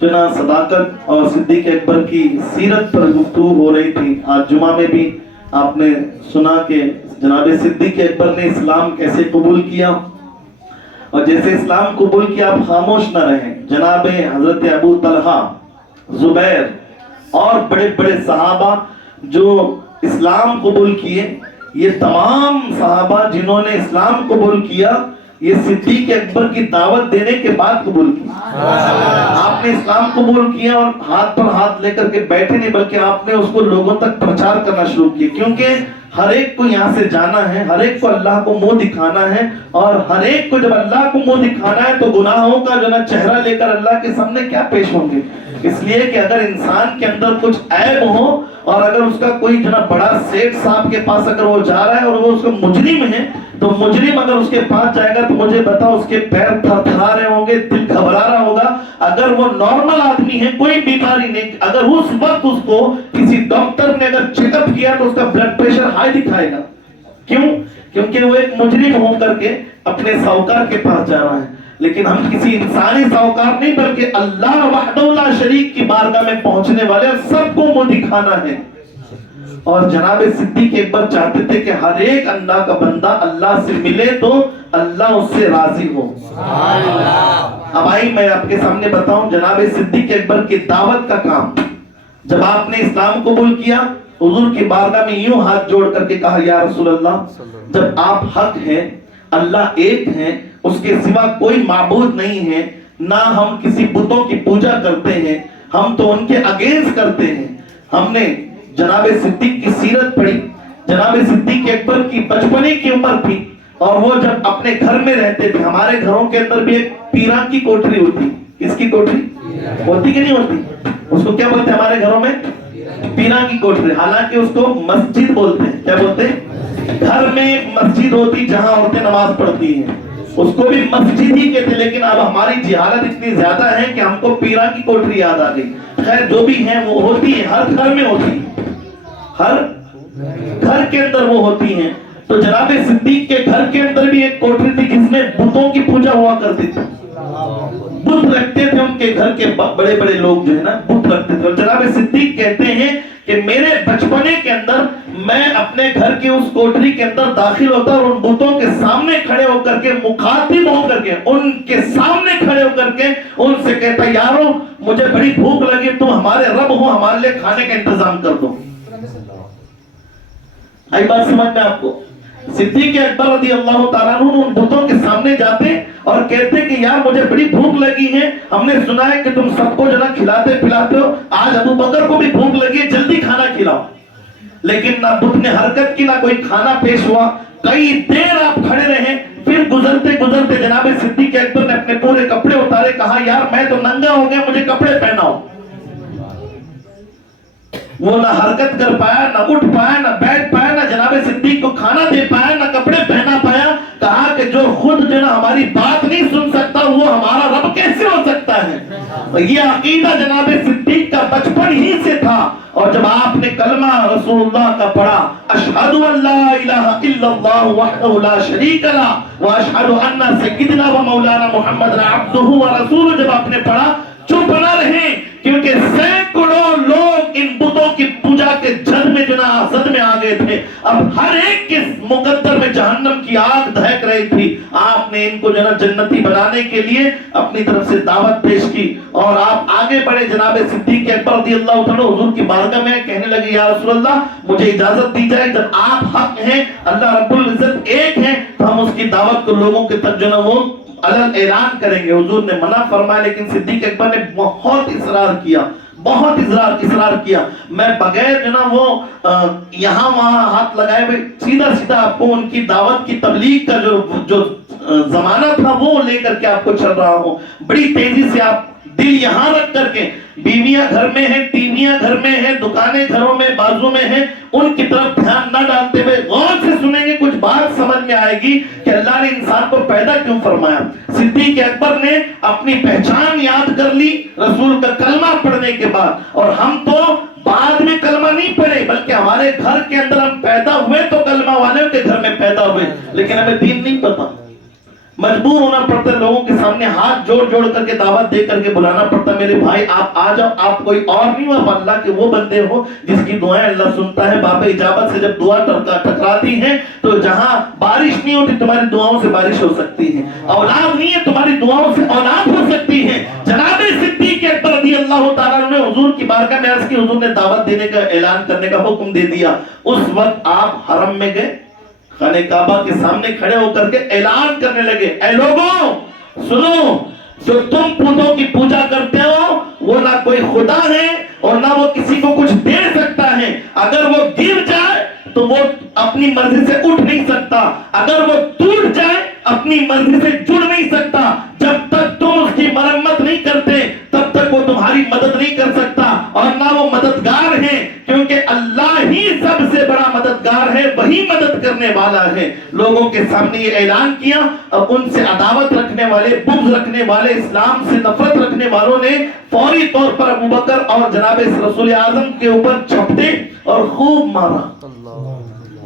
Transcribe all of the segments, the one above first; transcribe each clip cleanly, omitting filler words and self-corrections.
جناب صداقت اور صدیق اکبر کی سیرت پر گفتگو ہو رہی تھی. آج جمعہ میں بھی آپ نے سنا کہ جناب صدیق اکبر نے اسلام کیسے قبول کیا، اور جیسے اسلام قبول کیا آپ خاموش نہ رہیں. جناب حضرت ابو طلحہ، زبیر اور بڑے بڑے صحابہ جو اسلام قبول کیے، یہ تمام صحابہ جنہوں نے اسلام قبول کیا یہ صدیق اکبر کی دعوت دینے کے بعد قبول کیا. آپ نے اسلام قبول کیا اور ہاتھ پر ہاتھ لے کر کے بیٹھے نہیں، بلکہ آپ نے اس کو لوگوں تک پرچار کرنا شروع کیا. کیونکہ ہر ایک کو یہاں سے جانا ہے، ہر ایک کو اللہ کو منہ دکھانا ہے، اور ہر ایک کو جب اللہ کو منہ دکھانا ہے تو گناہوں کا جو نا چہرہ لے کر اللہ کے سامنے کیا پیش ہوں گے. اس لیے کہ اگر انسان کے اندر کچھ عیب ہو، اور اگر اس کا کوئی جو نا بڑا سیٹ صاحب کے پاس اگر وہ جا رہا ہے اور وہ اس کا مجرم ہے، تو مجرم اگر اس کے پاس جائے گا تو مجھے بتاؤ اس کے پیر تھر تھرا رہے ہوں گے، دل گھبرا رہا ہوگا. اگر وہ نارمل آدمی ہے، کوئی بیماری نہیں، اگر اس وقت اس کو کسی ڈاکٹر نے اگر چیک اپ کیا تو اس کا بلڈ پریشر ہائی دکھائے گا. کیوں؟ کیونکہ وہ ایک مجرم ہو کر کے اپنے ساہوکار کے پاس جا رہا ہے. لیکن ہم کسی انسانی ساہوکار نہیں بلکہ اللہ وحدہ لا شریک کی بارگاہ میں پہنچنے والے، سب کو منہ دکھانا ہے. اور جناب صدیق اکبر چاہتے تھے کہ ہر ایک اللہ کا بندہ اللہ سے ملے تو اللہ اس سے راضی ہو. اب آئی میں آپ کے سامنے بتاؤں جناب صدیق اکبر کی دعوت کا کام. جب آپ نے اسلام قبول کیا، حضور کی بارگاہ میں یوں ہاتھ جوڑ کر کے کہا یا رسول اللہ، جب آپ حق ہیں، اللہ ایک ہے، اس کے سوا کوئی معبود نہیں ہے، نہ ہم کسی بتوں کی پوجا کرتے ہیں، ہم تو ان کے اگینسٹ کرتے ہیں. ہم نے جناب صدیق کی سیرت پڑھی. جناب صدیق اکبر کی بچپنے کی عمر تھی، اور وہ جب اپنے گھر میں رہتے تھے، ہمارے گھروں کے اندر بھی ایک پیران کی کوٹری ہوتی. کس کی کوٹری ہوتی کہ نہیں ہوتی؟ اس کو کیا بولتے ہیں ہمارے گھروں میں؟ پیران کی کوٹری. حالانکہ اس کو مسجد بولتے ہیں. کیا بولتے ہیں؟ گھر میں ایک مسجد ہوتی جہاں عورتیں نماز پڑھتی ہیں، اس کو بھی مسجد ہی کہتے. لیکن اب ہماری جہالت اتنی زیادہ ہے کہ ہم کو پیران کی کوٹری یاد آ گئی. خیر جو بھی ہیں وہ ہوتی ہے، ہر گھر میں ہوتی ہے، ہر گھر کے اندر وہ ہوتی ہیں. تو جناب صدیق کے گھر کے اندر بھی ایک کوٹری تھی جس میں بتوں کی پوجا ہوا کرتی تھی. بت رکھتے تھے ان کے گھر کے بڑے بڑے لوگ جو ہے نا، بت رکھتے تھے. اور جناب صدیق کہتے ہیں کہ میرے بچپنے کے اندر میں اپنے گھر کے اس کوٹری کے اندر داخل ہوتا اور ان بتوں کے سامنے کھڑے ہو کر کے، مخاطب ہو کر کے، ان کے سامنے کھڑے ہو کر کے ان سے کہتا یارو مجھے بڑی بھوک لگی، تم ہمارے رب ہو، ہمارے لیے کھانے کا انتظام کر دو. آئی بات سمجھ میں آپ کو؟ صدیق اکبر رضی اللہ تعالیٰ عنہ ان بتوں کے سامنے جاتے اور کہتے کہ یار مجھے بڑی بھوک لگی ہے، ہم نے سنا ہے کہ تم سب کو جنا کھلاتے پلاتے ہو، آج ابو بکر کو بھی بھوک لگی ہے، جلدی کھانا کھلاؤ. لیکن نہ بت نے حرکت کی، نہ کوئی کھانا پیش ہوا. کئی دیر آپ کھڑے رہے. پھر گزرتے گزرتے جناب صدیق اکبر نے اپنے پورے کپڑے اتارے، کہا یار میں تو ننگا ہو گیا، مجھے کپڑے پہناؤ. وہ نہ حرکت کر پایا، نہ اٹھ پایا، نہ بیٹھ پایا، نہ جناب صدیق کو کھانا دے پایا، نہ کپڑے پہنا پایا. کہا کہ جو خود جو نا ہماری بات نہیں سن سکتا وہ ہمارا رب کیسے ہو سکتا ہے. یہ عقیدہ جناب صدیق کا بچپن ہی سے تھا. اور جب آپ نے کلمہ رسول اللہ کا پڑھا، اشہد ان لا الہ الا اللہ وحدہ لا شریک لہ واشہد ان سیدنا و مولانا محمد عبدہ و رسولہ، جب آپ نے پڑھا چپ نہ رہیں، کیونکہ سینکڑوں لوگ ان بتوں کی پوجا کے جد میں جو نا زد میں آ گئے تھے. اب ہر ایک کے مقدر میں جہنم کی آگ دہک رہی تھی. آپ نے ان کو جو نا جنتی بنانے کے لیے اپنی طرف سے دعوت پیش کی اور آپ آگے بڑھے. جناب صدیق اکبر رضی اللہ عنہ حضور کی بارگاہ میں کہنے لگے یا رسول اللہ مجھے اجازت دی جائے، جب آپ حق ہیں، اللہ رب العزت ایک ہے، تو ہم اس کی دعوت کو لوگوں کے تک جو نا وہ علن اعلان کریں گے. حضور نے منع فرمایا، لیکن صدیق اکبر نے بہت اصرار کیا، بہت اصرار کیا. میں بغیر جو نا وہ یہاں وہاں ہاتھ لگائے ہوئے سیدھا سیدھا آپ کو ان کی دعوت کی تبلیغ کا جو زمانہ تھا وہ لے کر کے آپ کو چل رہا ہوں. بڑی تیزی سے آپ دل یہاں رکھ کر کے، بیویاں گھر میں ہیں، ٹیویاں گھر میں ہیں، دکانیں گھروں میں بازو میں ہیں، ان کی طرف دھیان نہ ڈالتے ہوئے غور سے سنیں گے، کچھ بات سمجھ میں آئے گی کہ اللہ نے انسان کو پیدا کیوں فرمایا. صدیق اکبر نے اپنی پہچان یاد کر لی رسول کا کلمہ پڑھنے کے بعد. اور ہم تو بعد میں کلمہ نہیں پڑھے بلکہ ہمارے گھر کے اندر ہم پیدا ہوئے تو کلمہ والے کے گھر میں پیدا ہوئے، لیکن ہمیں دین نہیں پتا. مجبور ہونا پڑتا ہے, لوگوں کے سامنے ہاتھ جوڑ جوڑ کر کے دعوت دے کر کے بلانا پڑتا ہے, میرے بھائی آپ آ جاؤ, آپ کوئی اور نہیں ہو, آپ اللہ کے وہ بندے ہو جس کی دعائیں اللہ سنتا ہے. باب اجابت سے جب دعا ٹکراتی ہیں تو جہاں بارش نہیں ہوتی تمہاری دعاؤں سے بارش ہو سکتی ہے, اولاد نہیں ہے تمہاری دعاؤں سے اولاد ہو سکتی ہے. جناب صدیق اکبر رضی اللہ تعالیٰ عنہ نے حضور کی بارگاہ میں عرض کی, حضور نے دعوت دینے کا اعلان کرنے کا حکم دے دیا. اس وقت آپ حرم میں گئے, خانہ کعبہ کے سامنے کھڑے ہو کر کے اعلان کرنے لگے, اے لوگوں سنو, جو تم پتوں کی پوجا کرتے ہو وہ نہ کوئی خدا ہے اور نہ وہ کسی کو کچھ دے سکتا ہے. اگر وہ گر جائے تو وہ اپنی مرضی سے اٹھ نہیں سکتا, اگر وہ ٹوٹ جائے اپنی مرضی سے جڑ نہیں سکتا. جب تک تم اس کی مرمت نہیں کرتے تب تک وہ تمہاری مدد نہیں کر سکتا, اور نہ وہ مددگار ہے, کیونکہ اللہ ہی سب سے بڑا مددگار ہے, وہی مدد کرنے والا ہے. لوگوں کے سامنے یہ اعلان کیا. اب ان سے عداوت رکھنے والے, بغض رکھنے والے, اسلام سے نفرت رکھنے والوں نے فوری طور پر ابو بکر اور جناب رسول اعظم کے اوپر چھپٹے اور خوب مارا.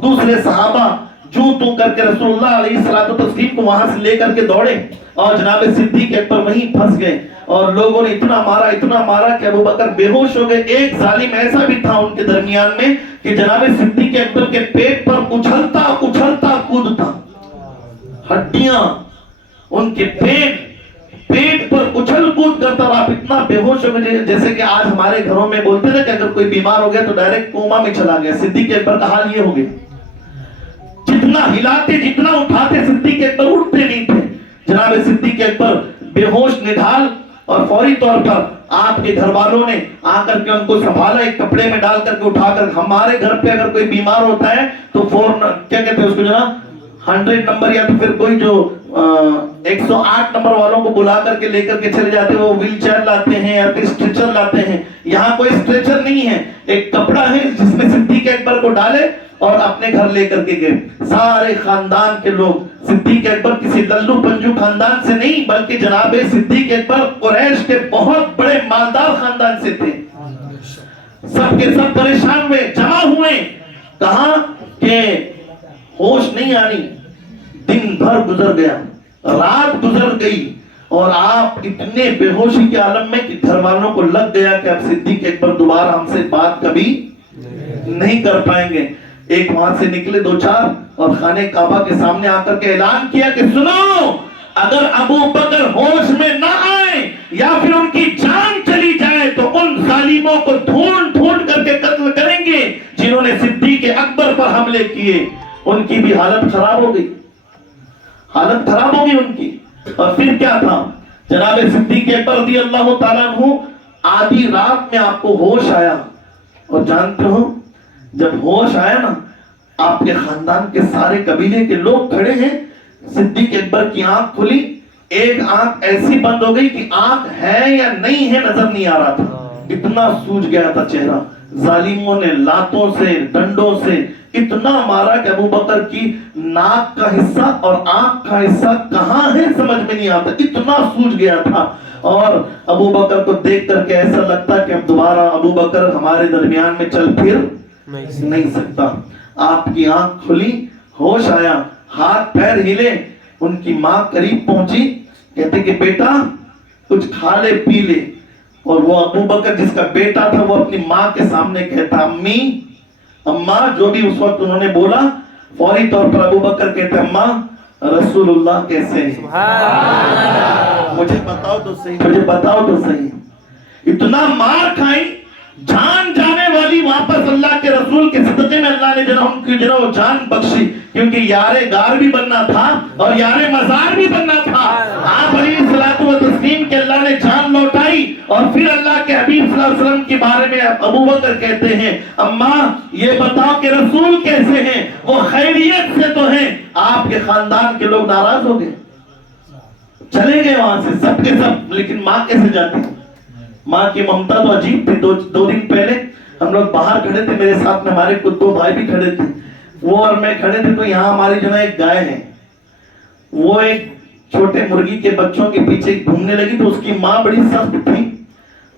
دوسرے صحابہ جو تو کر کے رسول اللہ علیہ الصلوۃ والتسلیم کو وہاں سے لے کر کے دوڑے, اور جناب صدیق اکبر وہیں پھنس گئے, اور لوگوں نے اتنا مارا کہ ابو بکر بے ہوش ہو گئے. ایک ظالم ایسا بھی تھا ان کے درمیان میں کہ جناب صدیق اکبر کے پیٹ پر اچھلتا کودتا, ہڈیاں ان کے پیٹ پر اچھل کود کرتا, اور آپ اتنا بے ہوش ہو گئے جیسے کہ آج ہمارے گھروں میں بولتے تھے کہ اگر کوئی بیمار ہو گیا تو ڈائریکٹ کوما میں چلا گیا. صدیق اکبر کا حال یہ ہو گیا, جتنا ہلاتے جتنا اٹھاتے صدیق اکبر اٹھتے نہیں تھے. جناب صدیق اکبر بے ہوش نڈھال, اور فوری طور پر آپ کے گھر والوں نے آ کر کے ان کو سنبھالا, ایک کپڑے میں ڈال کر کے اٹھا کر. ہمارے گھر پہ اگر کوئی بیمار ہوتا ہے تو فوراً کیا کہتے ہیں اس کو جناب 100 نمبر, یا تو پھر کوئی جو 108 نمبر والوں کو بلا کر کے لے کر کے چلے جاتے ہیں, وہ ویل چیئر لاتے ہیں یا پھر اسٹریچر لاتے ہیں. یہاں کوئی اسٹریچر نہیں ہے, ایک کپڑا ہے جس میں صدیق اکبر کو ڈالے اور اپنے گھر لے کر کے گئے. سارے خاندان کے لوگ, صدیق اکبر کسی للو پنجو خاندان سے نہیں بلکہ جناب صدیق اکبر قریش کے بہت بڑے مالدار خاندان سے تھے. سب کے سب پریشان ہوئے, جمع ہوئے. کہاں کہ ہوش نہیں آنی, دن بھر گزر گیا, رات گزر گئی, اور آپ اتنے بے ہوشی کے عالم میں کہ گھر والوں کو لگ گیا کہ اب صدیق اکبر دوبارہ ہم سے بات کبھی نہیں کر پائیں گے. ایک وہاں سے نکلے 2-4 اور خانہ کعبہ کے سامنے آ کر کے اعلان کیا کہ سنو, اگر ابو بکر ہوش میں نہ آئے یا پھر ان کی جان چلی جائے تو ان ظالموں کو ڈھونڈ کر کے قتل کریں گے جنہوں نے صدیق اکبر پر حملے کیے. ان کی بھی حالت خراب ہو گئی ان کی. اور پھر کیا تھا, جناب صدیق اکبر رضی اللہ تعالیٰ عنہ آدھی رات میں آپ کو ہوش آیا, اور جانتے ہو جب ہوش آیا نا, آپ کے خاندان کے سارے قبیلے کے لوگ کھڑے ہیں. صدیق اکبر کی آنکھ کھلی, ایک آنکھ ایسی بند ہو گئی کہ آنکھ ہے یا نہیں ہے نظر نہیں آ رہا تھا, اتنا سوج گیا تھا چہرہ. ظالموں نے لاتوں سے ڈنڈوں سے اتنا مارا کہ ابو بکر کی ناک کا حصہ اور آنکھ کا حصہ کہاں ہے سمجھ میں نہیں آتا, اتنا سوج گیا تھا. اور ابو بکر کو دیکھ کر کے ایسا لگتا کہ اب دوبارہ ابو بکر ہمارے درمیان میں چل پھر نہیں سکتا. آپ کی آنکھ کھلی, ہوش آیا, ہاتھ پیر ہلے. ان کی ماں قریب پہنچی, کہتے کہ بیٹا کچھ کھا لے پی لے. اور وہ ابو بکر جس کا بیٹا تھا وہ اپنی ماں کے سامنے کہتا امی, اماں, جو بھی اس وقت انہوں نے بولا. فوری طور پر ابو بکر کہتے اماں رسول اللہ کیسے ہیں, مجھے بتاؤ تو صحیح. اتنا مار کھائی, جان جانے والی, واپس اللہ کے رسول کے صدقے میں اللہ نے جنہوں جان بخشی, کیونکہ یار غار بھی بننا تھا اور یار مزار بھی بننا تھا. آپ علیہ الصلوۃ والتسلیم کے اللہ نے جان لوٹائی. اور پھر اللہ کے حبیب صلی اللہ علیہ وسلم کے بارے میں ابو بکر کہتے ہیں اماں یہ بتاؤ کہ رسول کیسے ہیں, وہ خیریت سے تو ہیں. آپ کے خاندان کے لوگ ناراض ہو گئے, چلے گئے وہاں سے سب کے سب, لیکن ماں کیسے جاتی. ماں کی ممتا تو عجیب تھی. 2 دن پہلے ہم لوگ باہر کھڑے تھے, میرے ساتھ میں ہمارے 2 بھائی بھی کھڑے تھے, وہ اور میں کھڑے تھے. تو یہاں ہماری جو ہے ایک گائے ہے, وہ ایک چھوٹے مرغی کے بچوں کے پیچھے گھومنے لگی. تو اس کی ماں بڑی سخت تھی,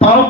100